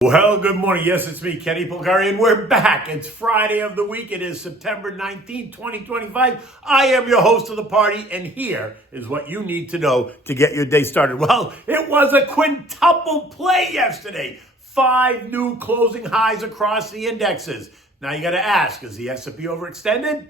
Well, good morning. Yes, it's me, Kenny Polgari, and we're back. It's Friday of the week. It is September 19th, 2025. I am your host of the party, and here is what you need to know to get your day started. Well, it was a quintuple play yesterday. 5 new closing highs across the indexes. Now you got to ask, is the S&P overextended?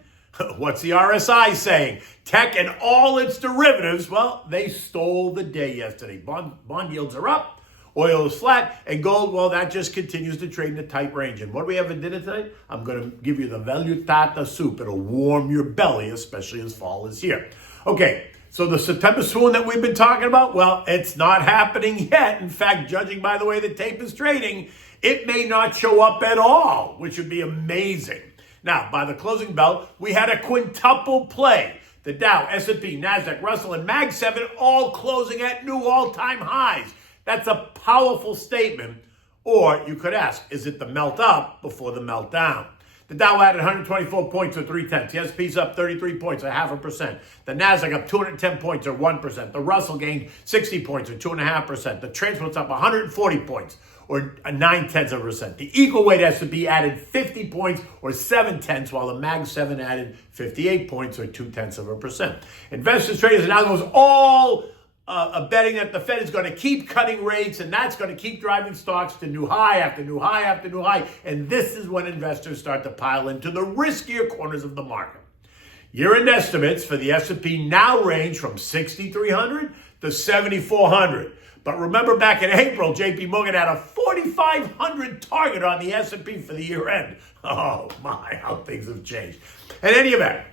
What's the RSI saying? Tech and all its derivatives, well, they stole the day yesterday. Bond yields are up. Oil is flat, and gold, well, that just continues to trade in a tight range. And what do we have for dinner tonight? I'm going to give you the Velouté soup. It'll warm your belly, especially as fall is here. Okay, so the September swoon that we've been talking about, well, it's not happening yet. In fact, judging by the way the tape is trading, it may not show up at all, which would be amazing. Now, by the closing bell, we had a quintuple play. The Dow, S&P, Nasdaq, Russell, and Mag 7 all closing at new all-time highs. That's a powerful statement. Or you could ask, is it the melt up before the meltdown? The Dow added 124 points or 0.3. The S&P's up 33 points or 0.5%. The Nasdaq up 210 points or 1%. The Russell gained 60 points or 2.5%. The Transport's up 140 points or 0.9%. The equal weight S&P added 50 points or 0.7, while the Mag 7 added 58 points or 0.2%. Investors, traders, and algos all betting that the Fed is going to keep cutting rates, and that's going to keep driving stocks to new high after new high after new high. And this is when investors start to pile into the riskier corners of the market. Year-end estimates for the S&P now range from 6,300 to 7,400. But remember back in April, JP Morgan had a 4,500 target on the S&P for the year end. Oh my, how things have changed. In any event,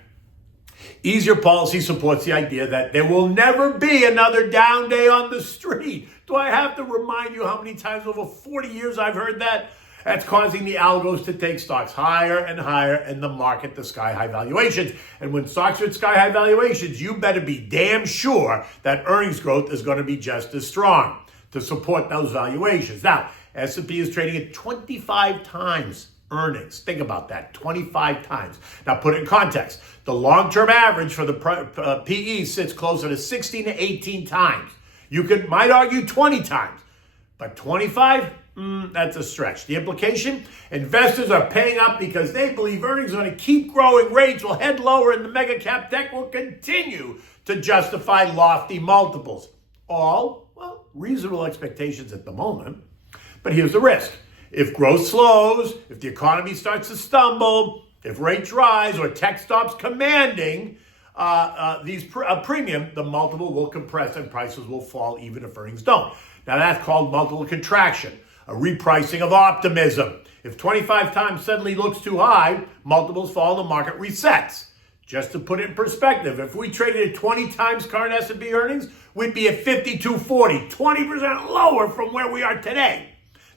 easier policy supports the idea that there will never be another down day on the street. Do I have to remind you how many times over 40 years I've heard that? That's causing the algos to take stocks higher and higher and the market to sky-high valuations. And when stocks are at sky-high valuations, you better be damn sure that earnings growth is going to be just as strong to support those valuations. Now, S&P is trading at 25 times earnings. Think about that, 25 times. Now put it in context. The long-term average for the PE sits closer to 16 to 18 times. You might argue 20 times, but 25, that's a stretch. The implication, investors are paying up because they believe earnings are going to keep growing, rates will head lower, and the mega cap tech will continue to justify lofty multiples. All, well, reasonable expectations at the moment, but here's the risk. If growth slows, if the economy starts to stumble, if rates rise or tech stops commanding these premium, the multiple will compress and prices will fall even if earnings don't. Now that's called multiple contraction, a repricing of optimism. If 25 times suddenly looks too high, multiples fall, the market resets. Just to put it in perspective, if we traded at 20 times current S&P earnings, we'd be at 52.40, 20% lower from where we are today.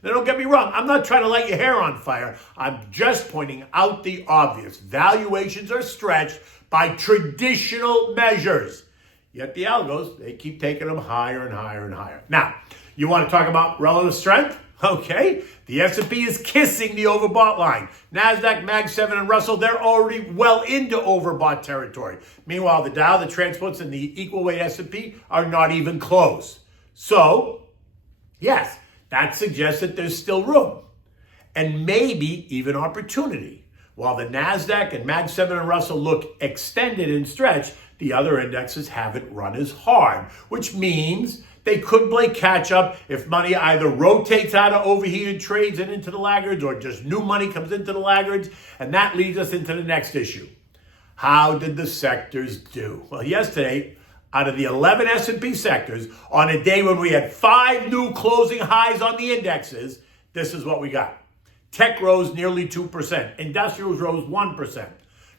Now, don't get me wrong. I'm not trying to light your hair on fire. I'm just pointing out the obvious. Valuations are stretched by traditional measures. Yet the algos, they keep taking them higher and higher and higher. Now, you want to talk about relative strength? Okay. The S&P is kissing the overbought line. Nasdaq, Mag 7, and Russell, they're already well into overbought territory. Meanwhile, the Dow, the transports, and the equal weight S&P are not even close. So, yes, that suggests that there's still room and maybe even opportunity. While the Nasdaq and Mag 7 and Russell look extended and stretched, the other indexes haven't run as hard, which means they could play catch up if money either rotates out of overheated trades and into the laggards or just new money comes into the laggards. And that leads us into the next issue. How did the sectors do? Well, yesterday, out of the 11 S&P sectors, on a day when we had 5 new closing highs on the indexes, this is what we got. Tech rose nearly 2%. Industrials rose 1%.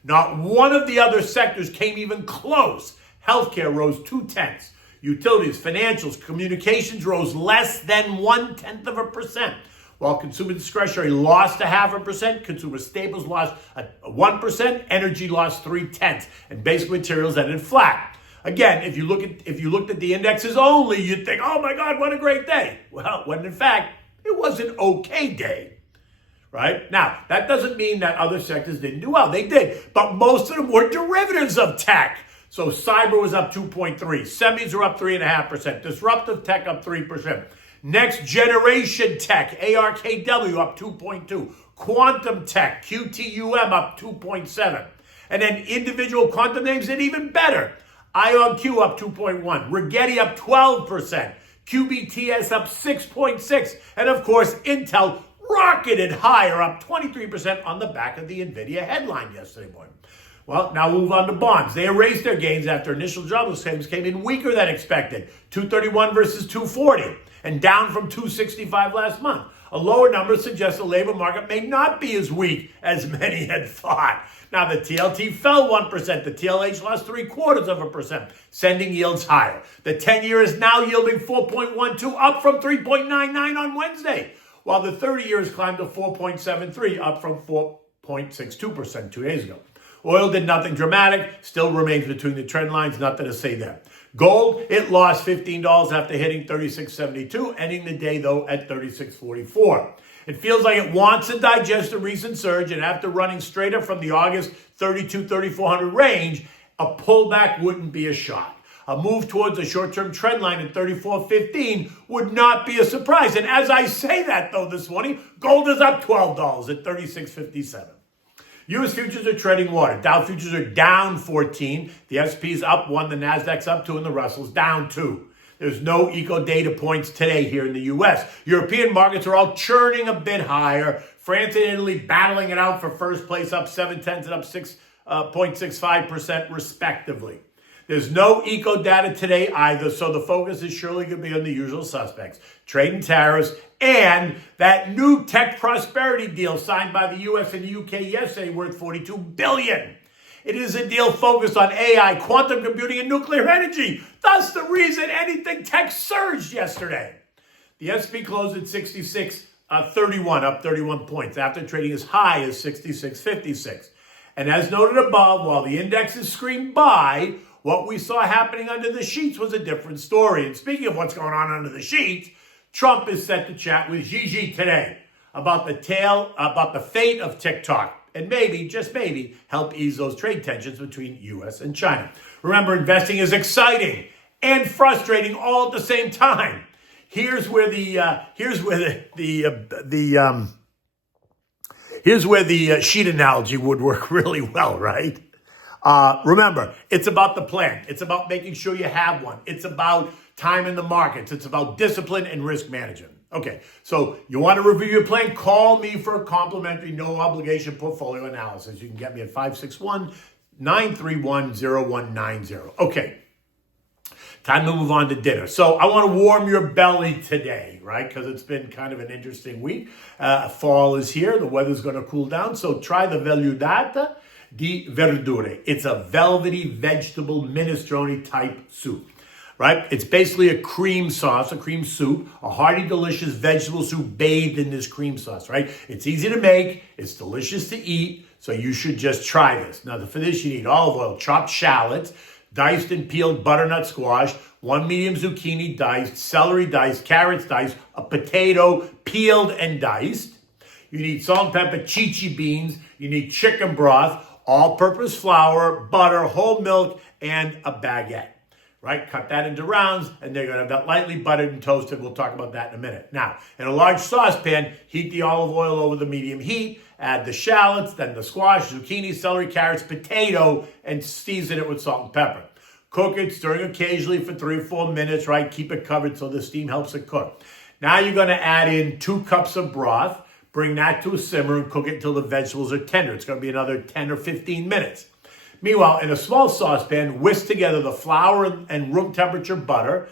Not one of the other sectors came even close. Healthcare rose 0.2. Utilities, financials, communications rose less than 0.1%. While consumer discretionary lost 0.5%, consumer staples lost 1%, energy lost 0.3, and basic materials ended flat. Again, if you looked at the indexes only, you'd think, oh my God, what a great day. Well, when in fact, it was an okay day, right? Now, that doesn't mean that other sectors didn't do well. They did, but most of them were derivatives of tech. So cyber was up 2.3%, semis are up 3.5%, disruptive tech up 3%. Next Generation Tech, ARKW, up 2.2. Quantum Tech, QTUM, up 2.7. And then individual quantum names did even better. IonQ up 2.1. Rigetti up 12%. QBTS up 6.6. And of course, Intel rocketed higher, up 23% on the back of the NVIDIA headline yesterday morning. Well, now we'll move on to bonds. They erased their gains after initial jobless claims came in weaker than expected. 231 versus 240, and down from 265 last month. A lower number suggests the labor market may not be as weak as many had thought. Now, the TLT fell 1%. The TLH lost 0.75%, sending yields higher. The 10-year is now yielding 4.12, up from 3.99 on Wednesday, while the 30-year has climbed to 4.73, up from 4.62% 2 days ago. Oil did nothing dramatic, still remains between the trend lines, nothing to say there. Gold, it lost $15 after hitting $36.72, ending the day, though, at $36.44. It feels like it wants to digest a recent surge, and after running straight up from the August 3,400 range, a pullback wouldn't be a shock. A move towards a short-term trend line at 34.15 would not be a surprise. And as I say that, though, this morning, gold is up $12 at 36.57. U.S. futures are treading water. Dow futures are down 14. The S&P's up 1, the Nasdaq's up 2, and the Russell's down 2. There's no eco data points today here in the U.S. European markets are all churning a bit higher. France and Italy battling it out for first place, up 0.7 and up 6.65% respectively. There's no eco data today either, so the focus is surely going to be on the usual suspects. Trade and tariffs, and that new tech prosperity deal signed by the U.S. and the U.K. yesterday worth $42 billion. It is a deal focused on AI, quantum computing, and nuclear energy. Thus the reason anything tech surged yesterday. The S&P closed at 66.31, up 31 points, after trading as high as 66.56. And as noted above, while the indexes screamed buy, what we saw happening under the sheets was a different story. And speaking of what's going on under the sheets, Trump is set to chat with Xi today about the fate of TikTok, and maybe, just maybe, help ease those trade tensions between U.S. and China. Remember, investing is exciting and frustrating all at the same time. Here's where the sheet analogy would work really well, right? Remember, it's about the plan. It's about making sure you have one. It's about time in the markets. It's about discipline and risk management. Okay, so you want to review your plan? Call me for a complimentary, no obligation portfolio analysis. You can get me at 561-931-0190. Okay, time to move on to dinner. So I want to warm your belly today, right? Because it's been kind of an interesting week. Fall is here. The weather's going to cool down. So try the Velouté di verdure. It's a velvety vegetable minestrone type soup, right? It's basically a cream sauce, a cream soup, a hearty, delicious vegetable soup bathed in this cream sauce, right? It's easy to make. It's delicious to eat. So you should just try this. Now, for this, you need olive oil, chopped shallots, diced and peeled butternut squash, 1 medium zucchini diced, celery diced, carrots diced, a potato peeled and diced. You need salt and pepper, chichi beans. You need chicken broth, all-purpose flour, butter, whole milk, and a baguette, right? Cut that into rounds, and they're going to be lightly buttered and toasted. We'll talk about that in a minute. Now, in a large saucepan, heat the olive oil over the medium heat, add the shallots, then the squash, zucchini, celery, carrots, potato, and season it with salt and pepper. Cook it, stirring occasionally for 3 or 4 minutes, right? Keep it covered so the steam helps it cook. Now you're going to add in 2 cups of broth. Bring that to a simmer and cook it until the vegetables are tender. It's going to be another 10 or 15 minutes. Meanwhile, in a small saucepan, whisk together the flour and room temperature butter,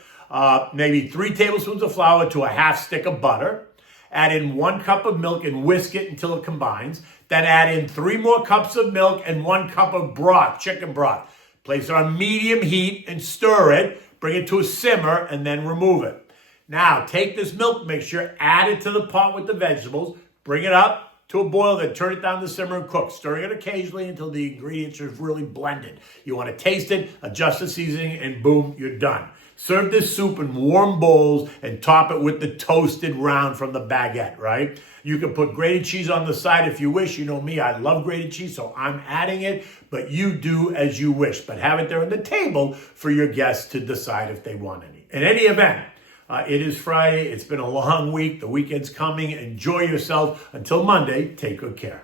maybe 3 tablespoons of flour to a half stick of butter. Add in 1 cup of milk and whisk it until it combines. Then add in 3 more cups of milk and 1 cup of broth, chicken broth. Place it on medium heat and stir it. Bring it to a simmer and then remove it. Now, take this milk mixture, add it to the pot with the vegetables. Bring it up to a boil, then turn it down to simmer and cook, stirring it occasionally until the ingredients are really blended. You want to taste it, adjust the seasoning, and boom, you're done. Serve this soup in warm bowls and top it with the toasted round from the baguette, right? You can put grated cheese on the side if you wish. You know me, I love grated cheese, so I'm adding it, but you do as you wish. But have it there on the table for your guests to decide if they want any. In any event, It is Friday. It's been a long week. The weekend's coming. Enjoy yourself. Until Monday, take good care.